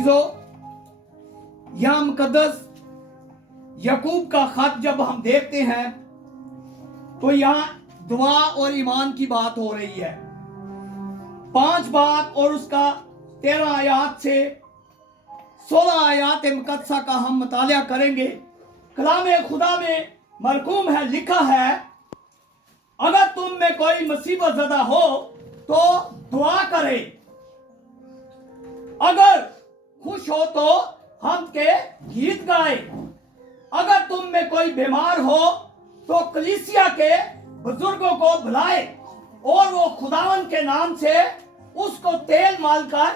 अजीजो, यहाँ मुकद्दस याकूब का खत जब हम देखते हैं तो यहाँ दुआ और ईमान की बात हो रही है। 5 बात और उसका 13 आयात से 16 आयात मुकद्दसा का हम मुतालिया करेंगे। कलाम खुदा में मरकूम है, लिखा है, अगर तुम में कोई मुसीबत ज़दा हो तो दुआ करे, अगर खुश हो तो हम के गीत गाए, अगर तुम में कोई बीमार हो तो कलीसिया के बुजुर्गों को बुलाए और वो खुदावन के नाम से उसको तेल माल कर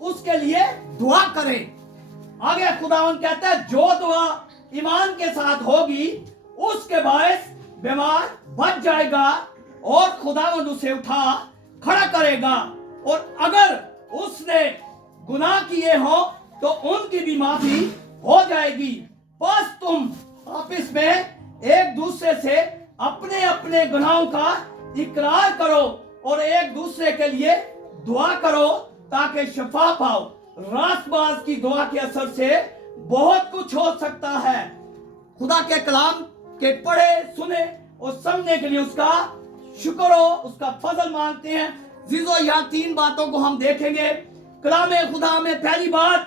उसके लिए दुआ करे। आगे खुदावन कहता है जो दुआ ईमान के साथ होगी उसके बायस बीमार बच जाएगा और खुदावन उसे उठा खड़ा करेगा, और अगर उसने गुनाह किए हो तो उनकी भी माफी हो जाएगी। बस तुम आपस में एक दूसरे से अपने अपने गुनाहों का इकरार करो और एक दूसरे के लिए दुआ करो ताकि शफा पाओ। रास्तबाज की दुआ के असर से बहुत कुछ हो सकता है। खुदा के कलाम के पढ़े सुने और समझने के लिए उसका शुक्र हो, उसका फजल मांगते हैं। जीजो, यहाँ 3 बातों को हम देखेंगे। कलाम खुदा में पहली बात,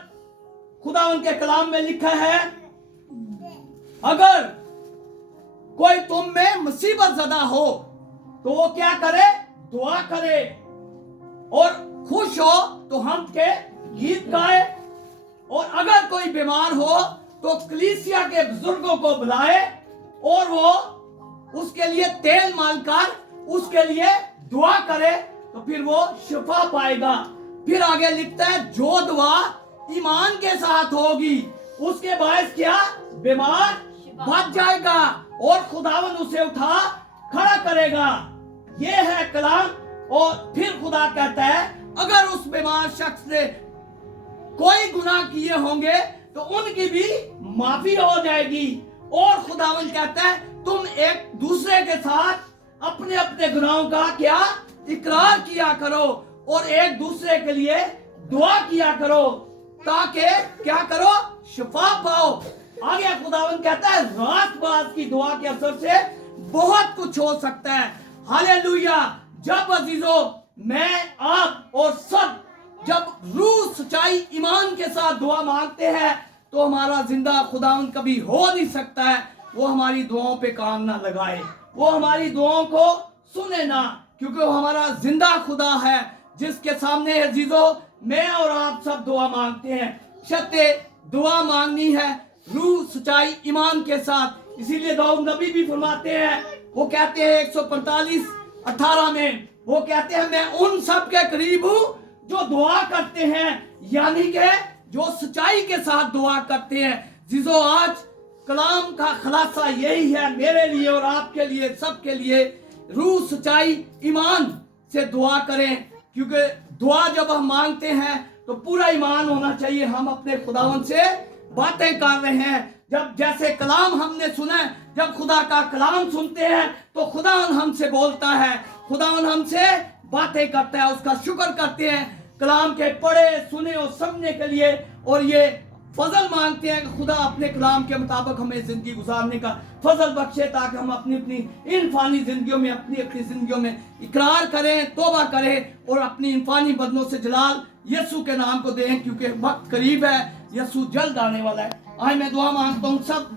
खुदा उनके कलाम में लिखा है, अगर कोई तुम में मुसीबत ज़दा हो तो वो क्या करे? दुआ करे, और खुश हो तो हम के गीत गाए, और अगर कोई बीमार हो तो कलीसिया के बुजुर्गों को बुलाए और वो उसके लिए तेल मालकर उसके लिए दुआ करे तो फिर वो शिफा पाएगा। फिर आगे लिखता है, जो दुआ ईमान के साथ होगी उसके बायस क्या? बीमार बच जाएगा और खुदावन उसे उठा खड़ा करेगा। ये है कलाम। और फिर खुदा कहता है, अगर उस बीमार शख्स ने कोई गुनाह किए होंगे तो उनकी भी माफी हो जाएगी। और खुदावन कहता है, तुम एक दूसरे के साथ अपने अपने गुनाहों का क्या? इकरार किया करो और एक दूसरे के लिए दुआ किया करो ताकि क्या करो? शिफा पाओ। आगे खुदावन कहता है, रास्तबाज की दुआ के असर से बहुत कुछ हो सकता है। हालेलुया। जब अजीजों मैं आप और सब जब रूह सच्चाई ईमान के साथ दुआ मांगते हैं तो हमारा जिंदा खुदावन कभी हो नहीं सकता है वो हमारी दुआओं पे कान ना लगाए, वो हमारी दुआओं को सुने ना, क्योंकि वो हमारा जिंदा खुदा है जिसके सामने अजीजों मैं और आप सब दुआ मांगते हैं। सत्य दुआ मांगनी है रूह सच्चाई ईमान के साथ। इसीलिए दाऊद नबी भी फरमाते हैं, वो कहते हैं 145:18 में, वो कहते हैं, मैं उन सब के करीब हूँ जो दुआ करते हैं, यानी कि जो सच्चाई के साथ दुआ करते हैं। जीजो, आज कलाम का खुलासा यही है मेरे लिए और आपके लिए, सबके लिए, रूह सच्चाई ईमान से दुआ करें, क्योंकि दुआ जब हम मांगते हैं तो पूरा ईमान होना चाहिए। हम अपने खुदावन से बातें कर रहे हैं। जब जैसे कलाम हमने सुना है, जब खुदा का कलाम सुनते हैं तो खुदावन हमसे बोलता है, खुदावन हमसे बातें करता है, उसका शुक्र करते हैं कलाम के पढ़े सुने और समझने के लिए, और ये फजल मांगते हैं कि खुदा अपने कलाम के मुताबिक हमें जिंदगी गुजारने का फजल बख्शे ताकि हम अपनी अपनी इन फानी जिंदगियों में अपनी अपनी जिंदगियों में इकरार करें, तौबा करें और अपनी इन फानी बदनों से जलाल यीशु के नाम को दें, क्योंकि वक्त करीब है, यीशु जल्द आने वाला है। आज मैं दुआ मांगता हूँ सब